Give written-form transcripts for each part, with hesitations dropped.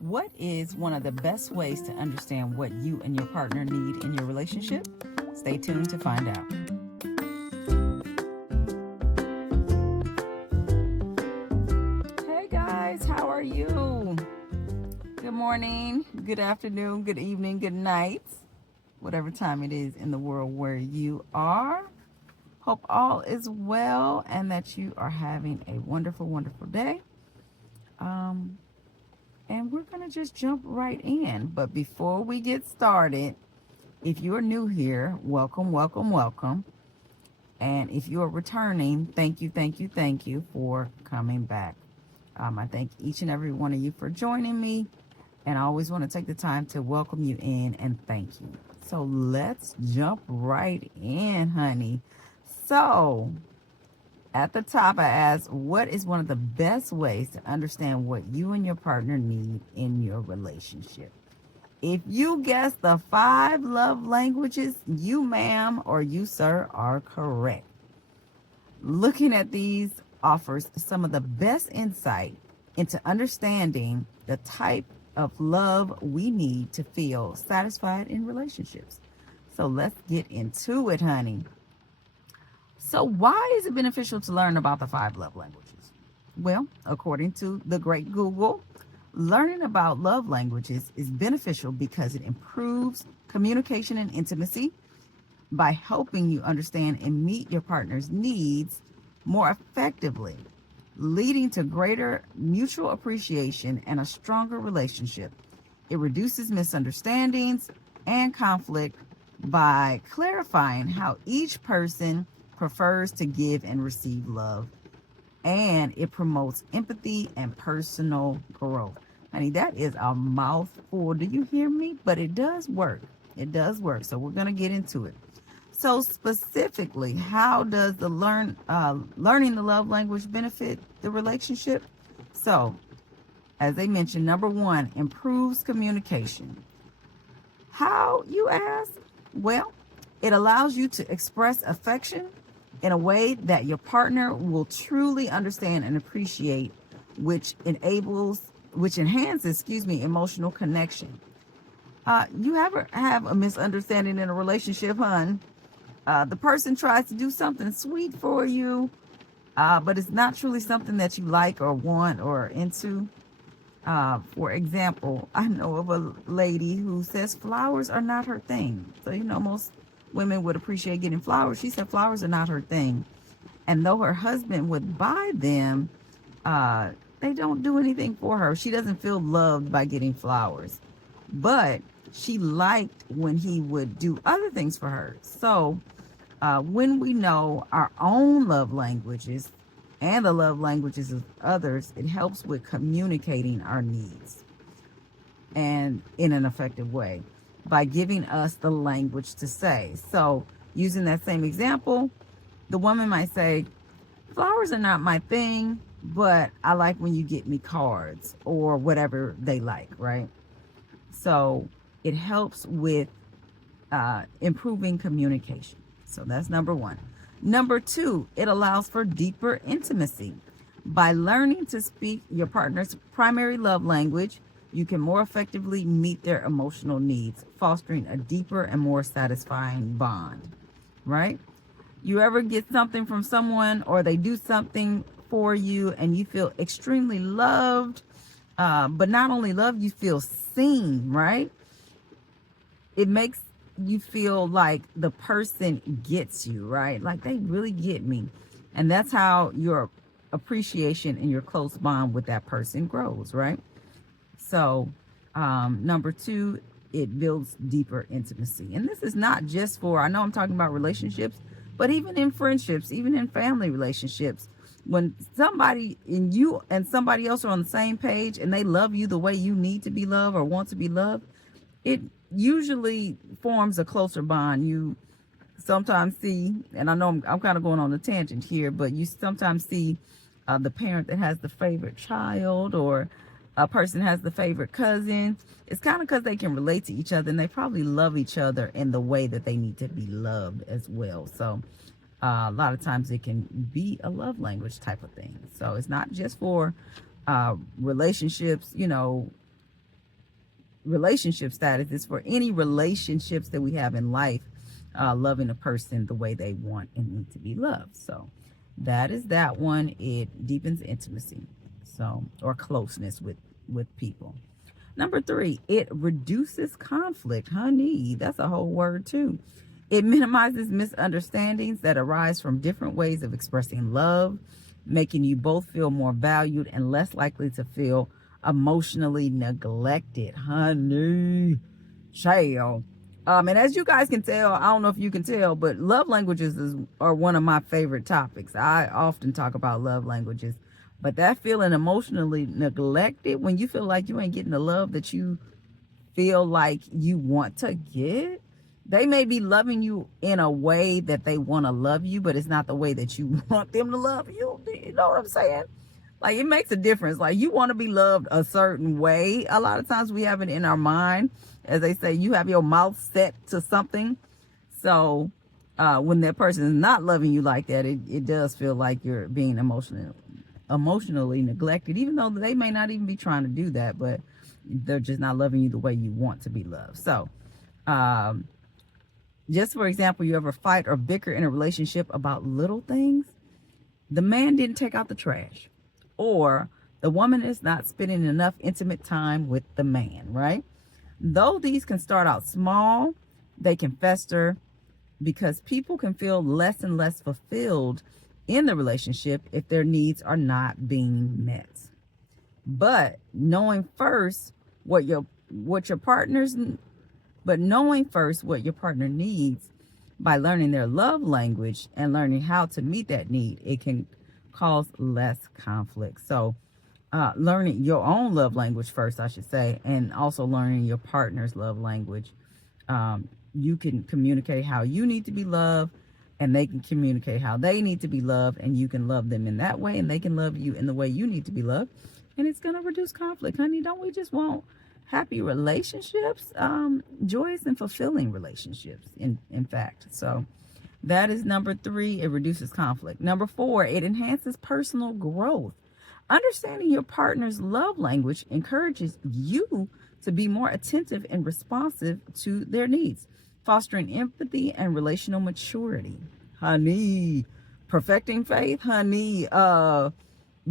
What is one of the best ways to understand what you and your partner need in your relationship? Stay tuned to find out. Hey guys, how are you? Good morning, good afternoon, good evening, good night, whatever time it is in the world where you are. Hope all is well and that you are having a wonderful, wonderful day. Um, and we're going to just jump right in. But before we get started, if you're new here, welcome, welcome, welcome. And if you are returning, thank you, thank you, thank you for coming back. I thank each and every one of you for joining me. And I always want to take the time to welcome you in and thank you. So let's jump right in, honey. So at the top, I asked, what is one of the best ways to understand what you and your partner need in your relationship? If you guess the 5 love languages, you, ma'am, or you, sir, are correct. Looking at these offers some of the best insight into understanding the type of love we need to feel satisfied in relationships. So let's get into it, honey. So why is it beneficial to learn about the 5 love languages? Well, according to the great Google, learning about love languages is beneficial because it improves communication and intimacy by helping you understand and meet your partner's needs more effectively, leading to greater mutual appreciation and a stronger relationship. It reduces misunderstandings and conflict by clarifying how each person prefers to give and receive love, and it promotes empathy and personal growth. Honey, that is a mouthful. Do you hear me? But it does work. It does work. So we're going to get into it. So specifically, how does the learning the love language benefit the relationship? So, as I mentioned, number one, improves communication. How, you ask? Well, it allows you to express affection in a way that your partner will truly understand and appreciate, which enhances, emotional connection. You ever have a misunderstanding in a relationship, hun? The person tries to do something sweet for you, but it's not truly something that you like or want or into. For example, I know of a lady who says flowers are not her thing. So, most women would appreciate getting flowers. She said flowers are not her thing. And though her husband would buy them, they don't do anything for her. She doesn't feel loved by getting flowers. But she liked when he would do other things for her. So when we know our own love languages and the love languages of others, it helps with communicating our needs and in an effective way by giving us the language to say. So using that same example, the woman might say, flowers are not my thing, but I like when you get me cards or whatever they like, right? So it helps with improving communication. So that's number one. Number two, it allows for deeper intimacy. By learning to speak your partner's primary love language, you can more effectively meet their emotional needs, fostering a deeper and more satisfying bond, right? You ever get something from someone or they do something for you and you feel extremely loved, but not only loved, you feel seen, right? It makes you feel like the person gets you, right? Like they really get me. And that's how your appreciation and your close bond with that person grows, right? So, number two, it builds deeper intimacy. And this is not just for, I know I'm talking about relationships, but even in friendships, even in family relationships, when somebody and you and somebody else are on the same page and they love you the way you need to be loved or want to be loved, it usually forms a closer bond. You sometimes see, and I know I'm kind of going on a tangent here, but you sometimes see the parent that has the favorite child, or a person has the favorite cousin. It's kind of because they can relate to each other and they probably love each other in the way that they need to be loved as well. So a lot of times it can be a love language type of thing. So it's not just for relationships, relationship status. It's for any relationships that we have in life, loving a person the way they want and need to be loved. So that is that one. It deepens intimacy, so, or closeness with people. Number 3, it reduces conflict. Honey, that's a whole word too. It minimizes misunderstandings that arise from different ways of expressing love, making you both feel more valued and less likely to feel emotionally neglected. Honey, child. And as you guys can tell, I don't know if you can tell, but love languages are one of my favorite topics. I often talk about love languages. But that feeling emotionally neglected, when you feel like you ain't getting the love that you feel like you want to get, they may be loving you in a way that they want to love you, but it's not the way that you want them to love you. You know what I'm saying? Like, it makes a difference. Like, you want to be loved a certain way. A lot of times we have it in our mind. As they say, you have your mouth set to something. So when that person is not loving you like that, it does feel like you're being emotionally neglected, even though they may not even be trying to do that, but they're just not loving you the way you want to be loved. So just for example, you ever fight or bicker in a relationship about little things? The man didn't take out the trash, or the woman is not spending enough intimate time with the man, right? Though these can start out small, they can fester because people can feel less and less fulfilled in the relationship if their needs are not being met. But knowing first what your partner needs by learning their love language and learning how to meet that need, it can cause less conflict. So learning your own love language first, I should say, and also learning your partner's love language. You can communicate how you need to be loved, and they can communicate how they need to be loved, and you can love them in that way, and they can love you in the way you need to be loved, and it's going to reduce conflict. Honey, don't we just want happy relationships, joyous and fulfilling relationships, in fact? So that is number 3. It reduces conflict. Number 4, it enhances personal growth. Understanding your partner's love language encourages you to be more attentive and responsive to their needs, fostering empathy and relational maturity. Honey, perfecting faith. Honey,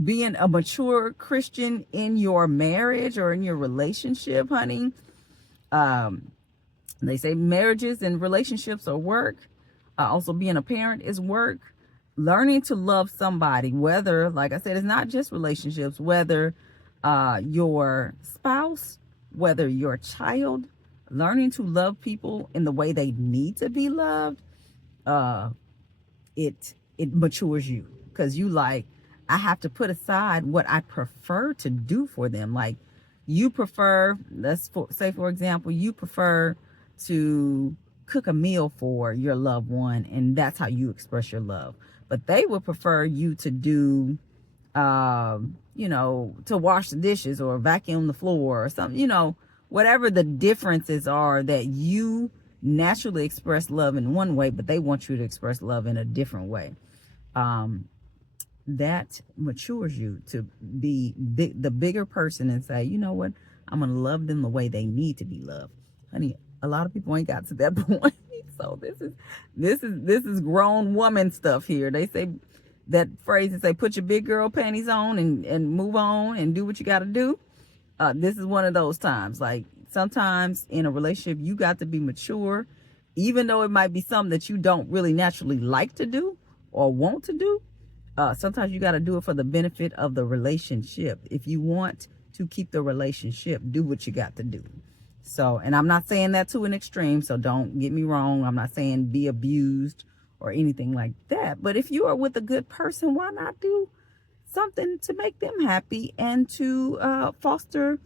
being a mature Christian in your marriage or in your relationship, honey. They say marriages and relationships are work. Also, being a parent is work. Learning to love somebody, whether, like I said, it's not just relationships, whether your spouse, whether your child, learning to love people in the way they need to be loved, it matures you, because you like, I have to put aside what I prefer to do for them. Like, you prefer, say for example, you prefer to cook a meal for your loved one, and that's how you express your love. But they would prefer you to do, to wash the dishes or vacuum the floor or something, whatever the differences are, that you naturally express love in one way, but they want you to express love in a different way. That matures you to be the bigger person and say, you know what, I'm going to love them the way they need to be loved. Honey, a lot of people ain't got to that point. So this is grown woman stuff here. They say that phrase, they say, put your big girl panties on and move on and do what you got to do. This is one of those times. Like, sometimes in a relationship, you got to be mature, even though it might be something that you don't really naturally like to do or want to do. Sometimes you got to do it for the benefit of the relationship. If you want to keep the relationship, do what you got to do. So, and I'm not saying that to an extreme, so don't get me wrong. I'm not saying be abused or anything like that. But if you are with a good person, why not do something to make them happy and to foster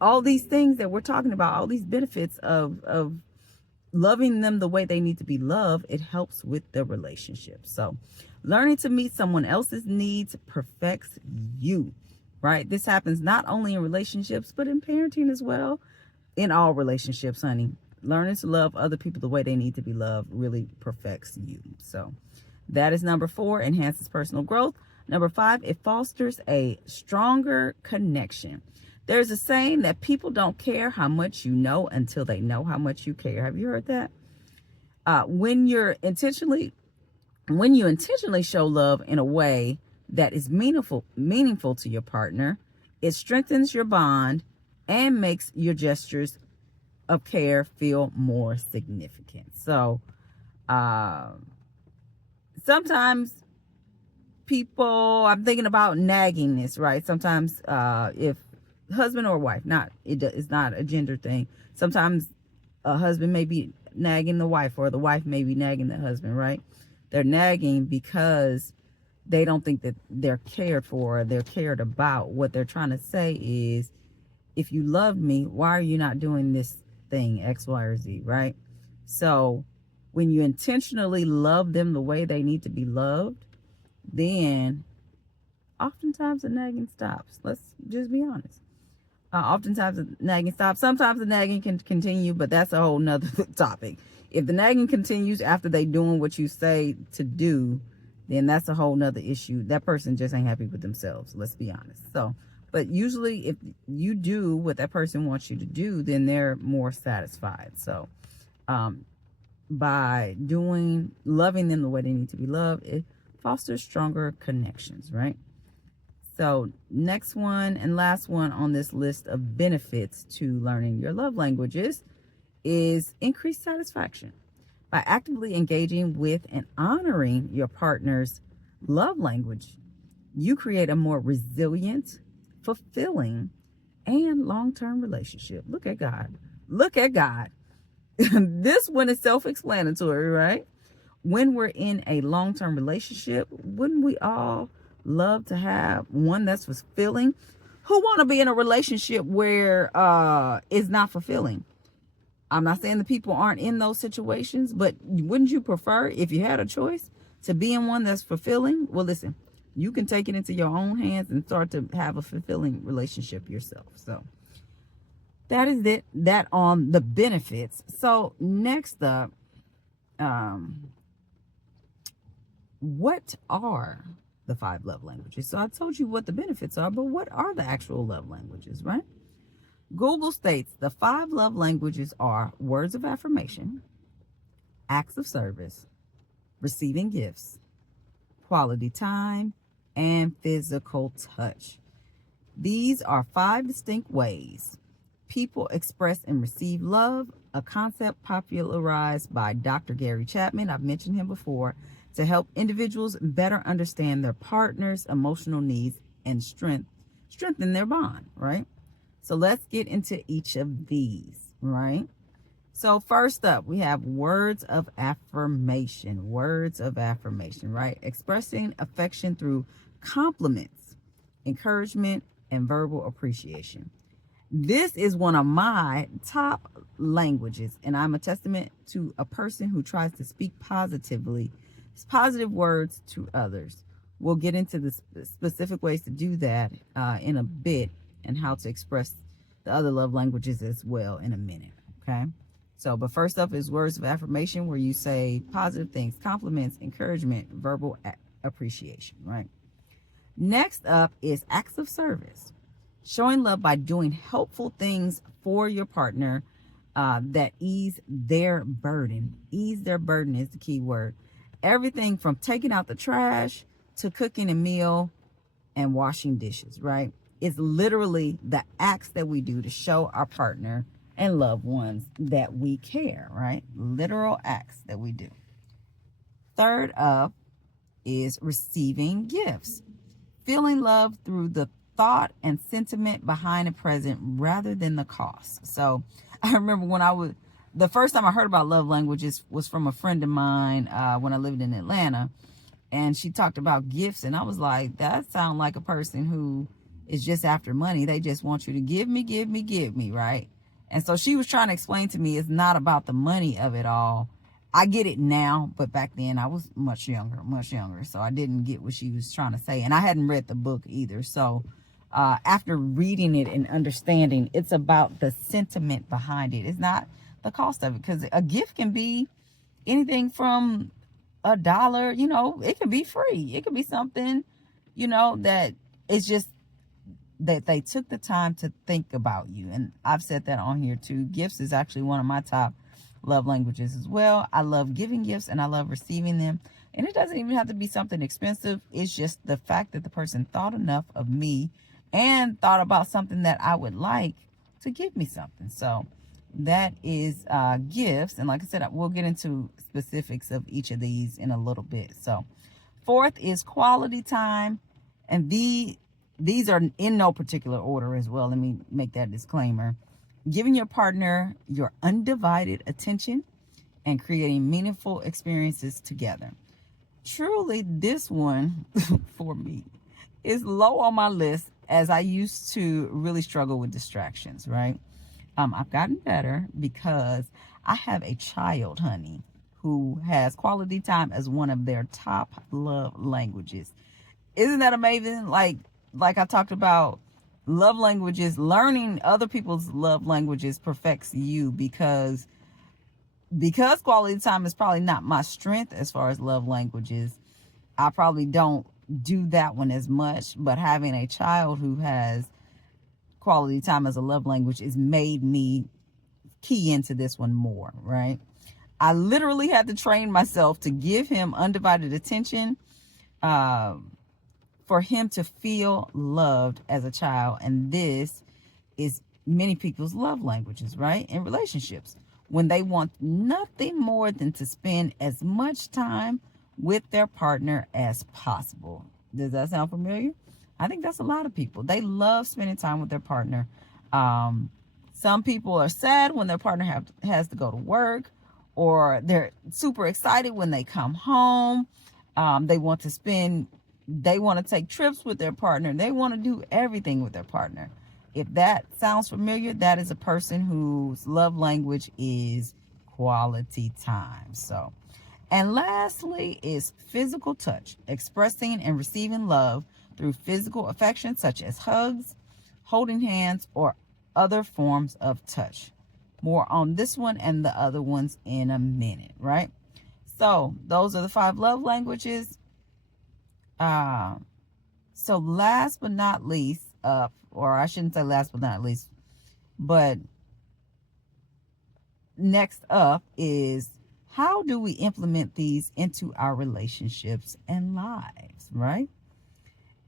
all these things that we're talking about, all these benefits of loving them the way they need to be loved? It helps with the relationship. So learning to meet someone else's needs perfects you, right? This happens not only in relationships, but in parenting as well. In all relationships, honey, learning to love other people the way they need to be loved really perfects you. So that is number 4, enhances personal growth. Number 5, it fosters a stronger connection. There's a saying that people don't care how much you know until they know how much you care. Have you heard that? When you intentionally show love in a way that is meaningful to your partner, it strengthens your bond and makes your gestures of care feel more significant. So, uh, sometimes people, I'm thinking about naggingness, right? Sometimes, if husband or wife, it's not a gender thing. Sometimes a husband may be nagging the wife, or the wife may be nagging the husband, right? They're nagging because they don't think that they're cared for, or they're cared about. What they're trying to say is, if you love me, why are you not doing this thing, X, Y, or Z, right? So when you intentionally love them the way they need to be loved, then oftentimes the nagging stops. Let's just be honest. Oftentimes the nagging stops. Sometimes the nagging can continue, but that's a whole nother topic. If the nagging continues after they doing what you say to do, then that's a whole nother issue. That person just ain't happy with themselves. Let's be honest. So, but usually if you do what that person wants you to do, then they're more satisfied. So, by loving them the way they need to be loved, it fosters stronger connections, right? So next one and last one on this list of benefits to learning your love languages is increased satisfaction. By actively engaging with and honoring your partner's love language, you create a more resilient, fulfilling, and long-term relationship. Look at God. Look at God. This one is self-explanatory, right? When we're in a long-term relationship, wouldn't we all love to have one that's fulfilling? Who want to be in a relationship where it's not fulfilling? I'm not saying the people aren't in those situations, but wouldn't you prefer, if you had a choice, to be in one that's fulfilling? Well, listen, you can take it into your own hands and start to have a fulfilling relationship yourself. So that is it. That on the benefits. So next up, what are the 5 love languages? So I told you what the benefits are, but what are the actual love languages, right? Google states the 5 love languages are words of affirmation, acts of service, receiving gifts, quality time, and physical touch. These are 5 distinct ways people express and receive love, a concept popularized by Dr. Gary Chapman. I've mentioned him before, to help individuals better understand their partner's emotional needs and strengthen their bond, right? So let's get into each of these, right? So first up, we have words of affirmation. Words of affirmation, right? Expressing affection through compliments, encouragement, and verbal appreciation. This is one of my top languages, and I'm a testament to a person who tries to speak positive words to others. We'll get into the specific ways to do that in a bit, and how to express the other love languages as well in a minute, okay? So, but first up is words of affirmation, where you say positive things, compliments, encouragement, verbal appreciation, right? Next up is acts of service. Showing love by doing helpful things for your partner that ease their burden. Ease their burden is the key word. Everything from taking out the trash to cooking a meal and washing dishes, right? It's literally the acts that we do to show our partner and loved ones that we care, right? Literal acts that we do. Third up is receiving gifts. Feeling love through the thought and sentiment behind a present rather than the cost. So I remember the first time I heard about love languages was from a friend of mine when I lived in Atlanta. And she talked about gifts, and I was like, that sounds like a person who is just after money. They just want you to give me, right? And so she was trying to explain to me it's not about the money of it all. I get it now, but back then I was much younger. So I didn't get what she was trying to say. And I hadn't read the book either. So after reading it and understanding, it's about the sentiment behind it. It's not the cost of it, because a gift can be anything from $1, it can be free. It could be something, that it's just that they took the time to think about you. And I've said that on here too. Gifts is actually one of my top love languages as well. I love giving gifts and I love receiving them. And it doesn't even have to be something expensive. It's just the fact that the person thought enough of me and thought about something that I would like to give me something. So that is gifts. And like I said, we'll get into specifics of each of these in a little bit. So fourth is quality time. And these are in no particular order as well. Let me make that disclaimer. Giving your partner your undivided attention and creating meaningful experiences together. Truly, this one for me is low on my list, as I used to really struggle with distractions, right? I've gotten better because I have a child, honey, who has quality time as one of their top love languages. Isn't that amazing? Like I talked about, love languages, learning other people's love languages perfects you, because quality time is probably not my strength as far as love languages. I probably don't do that one as much, but having a child who has quality time as a love language has made me key into this one more, right? I literally had to train myself to give him undivided attention, for him to feel loved as a child. And this is many people's love languages, right? In relationships, when they want nothing more than to spend as much time with their partner as possible. Does that sound familiar? I think that's a lot of people. They love spending time with their partner. Some people are sad when their partner has to go to work, or they're super excited when they come home. They want to take trips with their partner. They want to do everything with their partner. If that sounds familiar, that is a person whose love language is quality time. So, and lastly is physical touch, expressing and receiving love through physical affection, such as hugs, holding hands, or other forms of touch. More on this one and the other ones in a minute, right? So those are the 5 love languages. So last but not least, or I shouldn't say last but not least, but next up is, how do we implement these into our relationships and lives, right?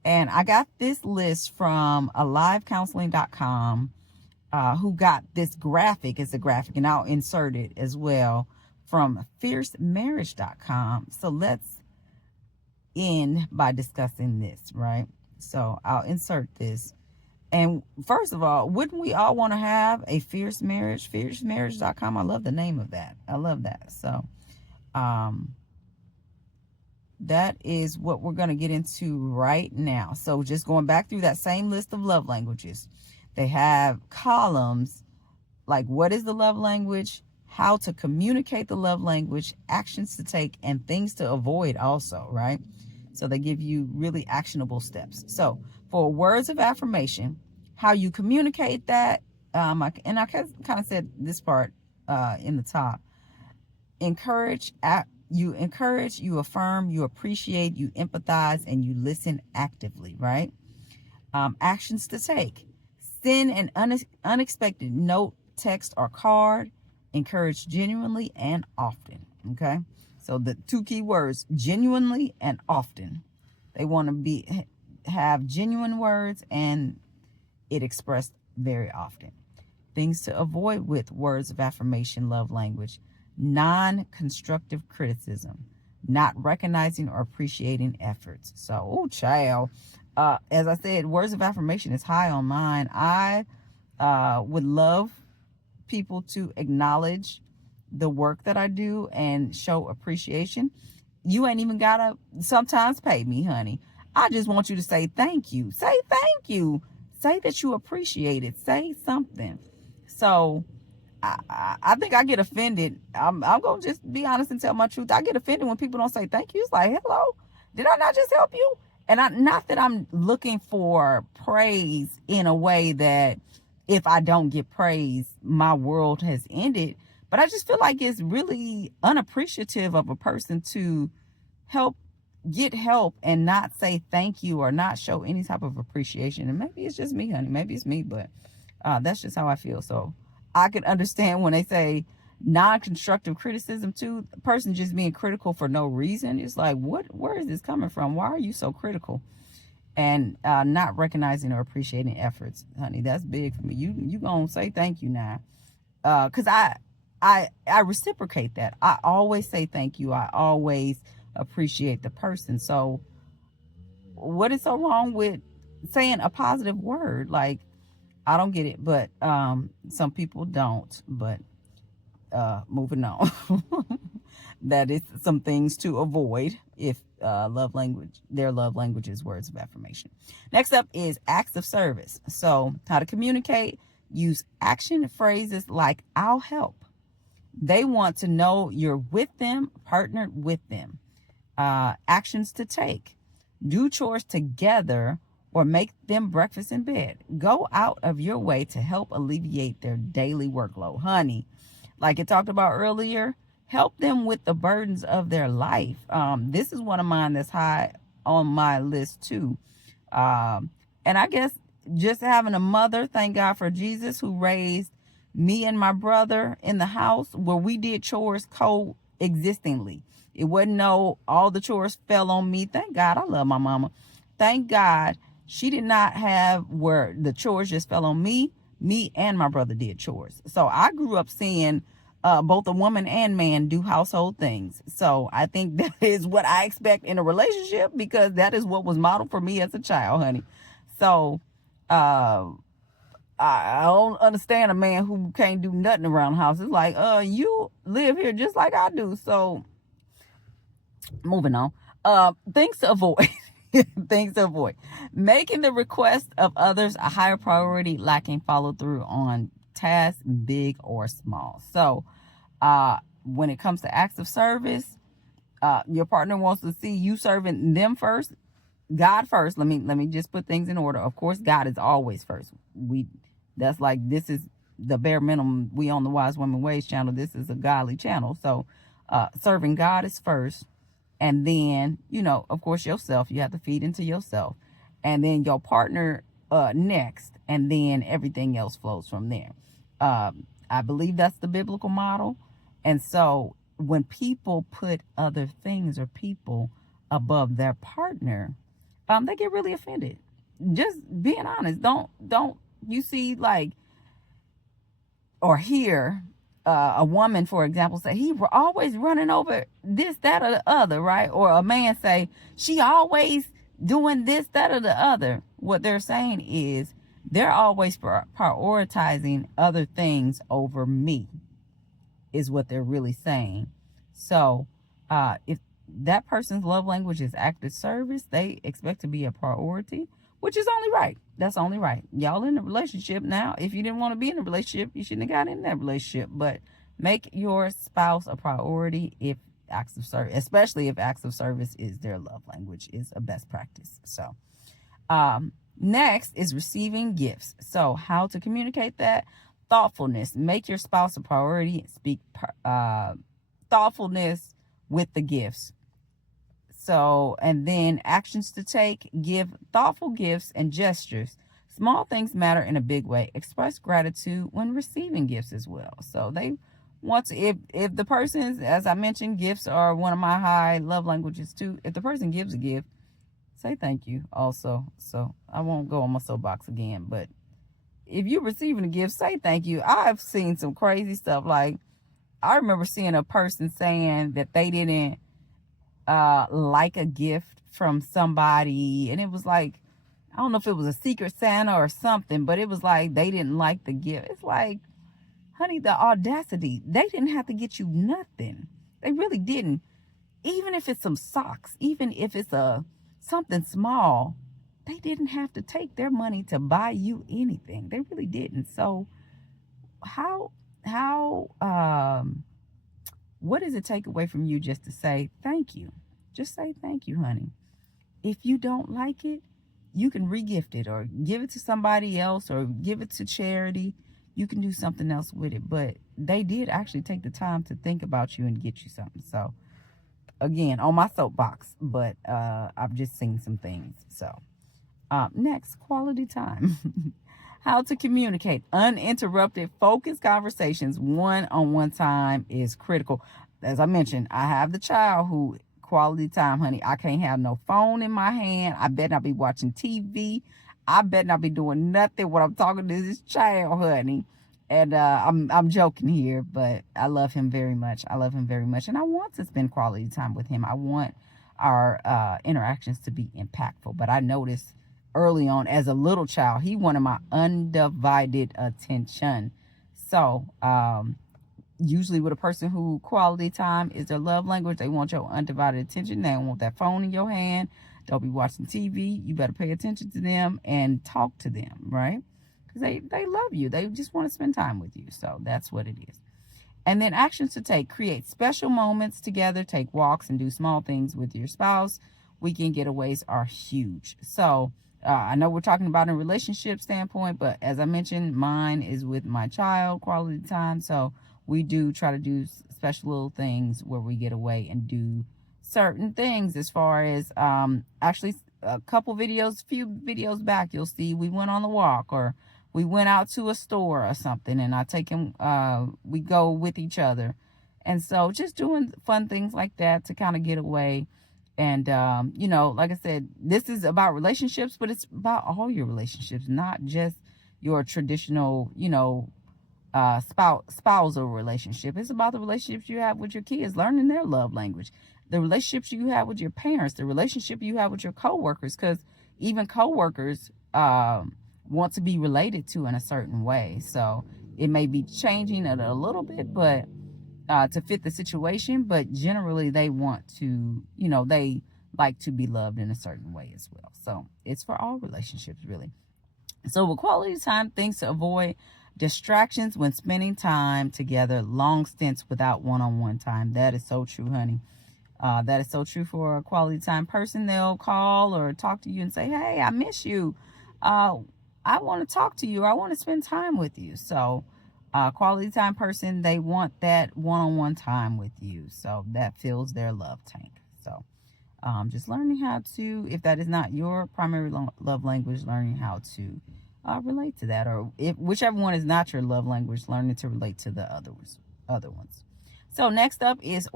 And I got this list from alivecounseling.com, who got this graphic. It's a graphic, and I'll insert it as well, from fiercemarriage.com. So let's end by discussing this, right? So I'll insert this. And first of all, wouldn't we all want to have a fierce marriage? Fiercemarriage.com. I love the name of that. I love that. So that is what we're going to get into right now. So just going back through that same list of love languages, they have columns like, what is the love language, how to communicate the love language, actions to take, and things to avoid also, right? So they give you really actionable steps. So for words of affirmation, how you communicate that, I kind of said this part in the top. You encourage, you affirm, you appreciate, you empathize, and you listen actively, right? Actions to take. Send an unexpected note, text, or card. Encourage genuinely and often, okay? So the 2 key words, genuinely and often. They want to have genuine words and it expressed very often. Things to avoid with words of affirmation love language: non-constructive criticism, not recognizing or appreciating efforts. So, oh child, as I said, words of affirmation is high on mine. I would love people to acknowledge the work that I do and show appreciation. You ain't even gotta sometimes pay me, honey. I just want you to say thank you. Say thank you. Say that you appreciate it. Say something. So I think I get offended. I'm gonna just be honest and tell my truth. I get offended when people don't say thank you. It's like, hello, did I not just help you? And not that I'm looking for praise in a way that if I don't get praise, my world has ended. But I just feel like it's really unappreciative of a person to help get help and not say thank you or not show any type of appreciation. And maybe it's just me, honey. Maybe it's me, but that's just how I feel. So I could understand when they say non-constructive criticism too. The person just being critical for no reason. It's like, where is this coming from? Why are you so critical? And not recognizing or appreciating efforts, honey. That's big for me. You gonna say thank you now. Because I reciprocate that. I always say thank you. I always appreciate the person. So what is so wrong with saying a positive word? Like, I don't get it, but some people don't. But moving on. That is some things to avoid if their love language is words of affirmation. Next up is acts of service. So how to communicate: use action phrases like "I'll help." They want to know you're with them, partnered with them. Actions to take: do chores together or make them breakfast in bed. Go out of your way to help alleviate their daily workload. Honey, like it talked about earlier, help them with the burdens of their life. This is one of mine that's high on my list too. And I guess just having a mother, thank God for Jesus, who raised me and my brother in the house where we did chores coexistingly. It wasn't no, all the chores fell on me. Thank God. I love my mama. Thank God she did not have where the chores just fell on me. Me and my brother did chores. So I grew up seeing both a woman and man do household things. So I think that is what I expect in a relationship, because that is what was modeled for me as a child, honey. So I don't understand a man who can't do nothing around the house. It's like, you live here just like I do. So moving on. Things to avoid. Things to avoid: making the request of others a higher priority, lacking follow through on tasks, big or small. So when it comes to acts of service, your partner wants to see you serving them first, God first. Let me just put things in order. Of course, God is always first. This is the bare minimum. We on the Wise Women Ways channel. This is a godly channel. So serving God is first. And then, of course, yourself. You have to feed into yourself. And then your partner next. And then everything else flows from there. I believe that's the biblical model. And so when people put other things or people above their partner, they get really offended. Just being honest. Don't you see, like, or hear a woman, for example, say, he always running over this, that, or the other, right? Or a man say, she always doing this, that, or the other. What they're saying is they're always prioritizing other things over me, is what they're really saying. So if that person's love language is active service, they expect to be a priority, which is only right. That's only right. Y'all in a relationship now. If you didn't want to be in a relationship, you shouldn't have got in that relationship. But make your spouse a priority if acts of service, especially if acts of service is their love language, is a best practice. So next is receiving gifts. So how to communicate that? Thoughtfulness. Make your spouse a priority. Speak thoughtfulness with the gifts. So, and then actions to take: give thoughtful gifts and gestures. Small things matter in a big way. Express gratitude when receiving gifts as well. So they want to, if the person, as I mentioned, gifts are one of my high love languages too. If the person gives a gift, say thank you also. So I won't go on my soapbox again, but if you're receiving a gift, say thank you. I've seen some crazy stuff. Like, I remember seeing a person saying that they didn't like a gift from somebody, and it was like, I don't know if it was a secret Santa or something, but it was like they didn't like the gift. It's like, honey, the audacity. They didn't have to get you nothing. They really didn't. Even if it's some socks, even if it's something small, they didn't have to take their money to buy you anything. They really didn't. So what does it take away from you just to say thank you? Just say thank you, honey. If you don't like it, you can regift it or give it to somebody else or give it to charity. You can do something else with it. But they did actually take the time to think about you and get you something. So again, on my soapbox, but I've just seen some things. So next, quality time. How to communicate uninterrupted, focused conversations one-on-one time is critical. As I mentioned, I have the child who quality time, honey. I can't have no phone in my hand. I better not be watching TV. I better not be doing nothing when I'm talking to this child, honey. And I'm joking here, but I love him very much. I love him very much, and I want to spend quality time with him. I want our interactions to be impactful. But I noticed early on, as a little child, he wanted my undivided attention. So usually with a person who quality time is their love language, they want your undivided attention. They don't want that phone in your hand. Don't be watching TV. You better pay attention to them and talk to them, right? Because they love you. They just want to spend time with you. So that's what it is. And then actions to take: create special moments together, take walks, and do small things with your spouse. Weekend getaways are huge. So I know we're talking about a relationship standpoint, but as I mentioned, mine is with my child, quality time. So we do try to do special little things where we get away and do certain things. As far as actually a few videos back, you'll see we went on the walk, or we went out to a store or something, and I take him, we go with each other. And so just doing fun things like that to kind of get away. And, like I said, this is about relationships, but it's about all your relationships, not just your traditional, spousal relationship. It's about the relationships you have with your kids, learning their love language, the relationships you have with your parents, the relationship you have with your coworkers, because even coworkers want to be related to in a certain way. So it may be changing it a little bit, but to fit the situation, but generally they want to, they like to be loved in a certain way as well. So it's for all relationships, really. So with quality time, things to avoid: distractions when spending time together, long stints without one-on-one time. That is so true, honey. That is so true for a quality time person. They'll call or talk to you and say, hey, I miss you. I want to talk to you. I want to spend time with you. So quality time person, they want that one-on-one time with you. So that fills their love tank. So just learning how to, if that is not your primary love language, learning how to relate to that, or if whichever one is not your love language, learning to relate to the other ones. So next up is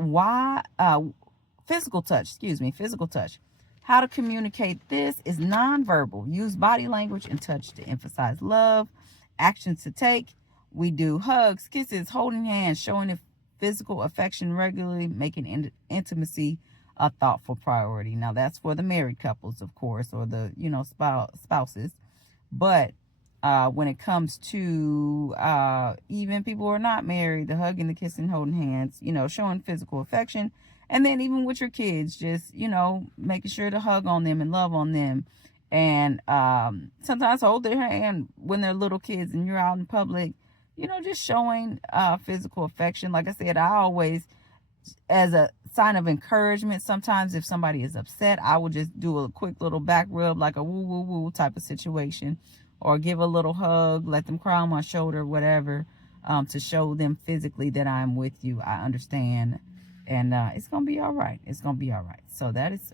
physical touch. How to communicate this is nonverbal. Use body language and touch to emphasize love. Actions to take: we do hugs, kisses, holding hands, showing physical affection regularly, making intimacy a thoughtful priority. Now that's for the married couples, of course, or the spouses. But when it comes to even people who are not married, the hugging, the kissing, holding hands, showing physical affection. And then even with your kids, just, making sure to hug on them and love on them. And sometimes hold their hand when they're little kids and you're out in public, just showing physical affection. Like I said, I always, as a sign of encouragement, sometimes if somebody is upset, I will just do a quick little back rub, like a woo woo woo type of situation, or give a little hug, let them cry on my shoulder, whatever, to show them physically that I'm with you. I understand. And it's going to be all right. It's going to be all right. So that is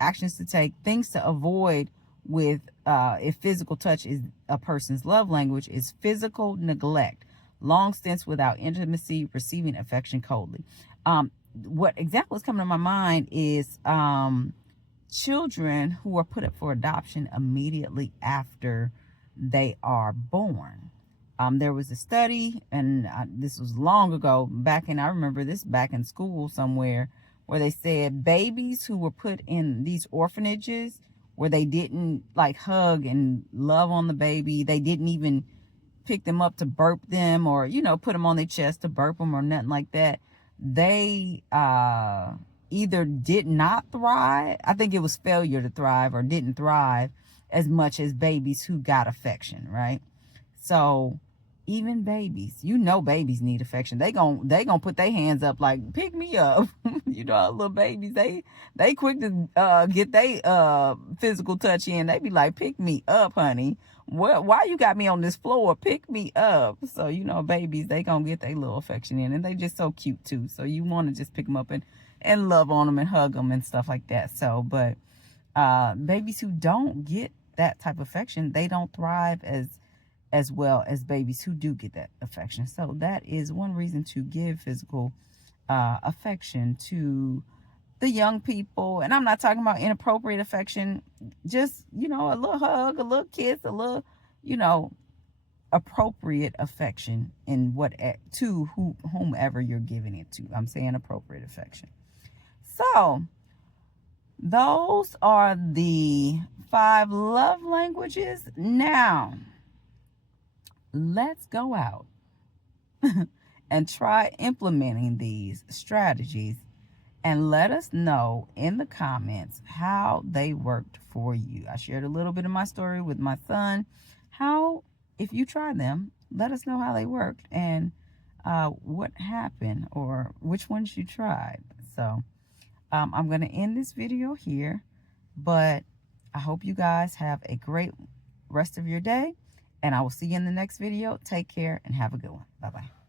actions to take. Things to avoid with if physical touch is a person's love language is physical neglect, long stints without intimacy, receiving affection coldly. What example is coming to my mind is children who are put up for adoption immediately after they are born. There was a study, and this was long ago, I remember this back in school somewhere, where they said babies who were put in these orphanages where they didn't hug and love on the baby, they didn't even pick them up to burp them, or, put them on their chest to burp them or nothing like that. They either did not thrive, I think it was failure to thrive, or didn't thrive as much as babies who got affection, right? So even babies, babies need affection. They gon' put their hands up like, pick me up. Little babies, they quick to get they physical touch in. They be like, pick me up, honey. Why you got me on this floor? Pick me up. So babies, they gonna get their little affection in, and they just so cute too. So you want to just pick them up and and love on them and hug them and stuff like that. So, but babies who don't get that type of affection, they don't thrive as well as babies who do get that affection. So that is one reason to give physical affection to the young people. And I'm not talking about inappropriate affection, just, you know, a little hug, a little kiss, a little, you know, appropriate affection in what to whomever you're giving it to. I'm saying appropriate affection. So those are the 5 love languages. Now let's go out and try implementing these strategies, and let us know in the comments how they worked for you. I shared a little bit of my story with my son. How, if you try them, let us know how they worked and what happened or which ones you tried. So I'm going to end this video here, but I hope you guys have a great rest of your day, and I will see you in the next video. Take care and have a good one. Bye-bye.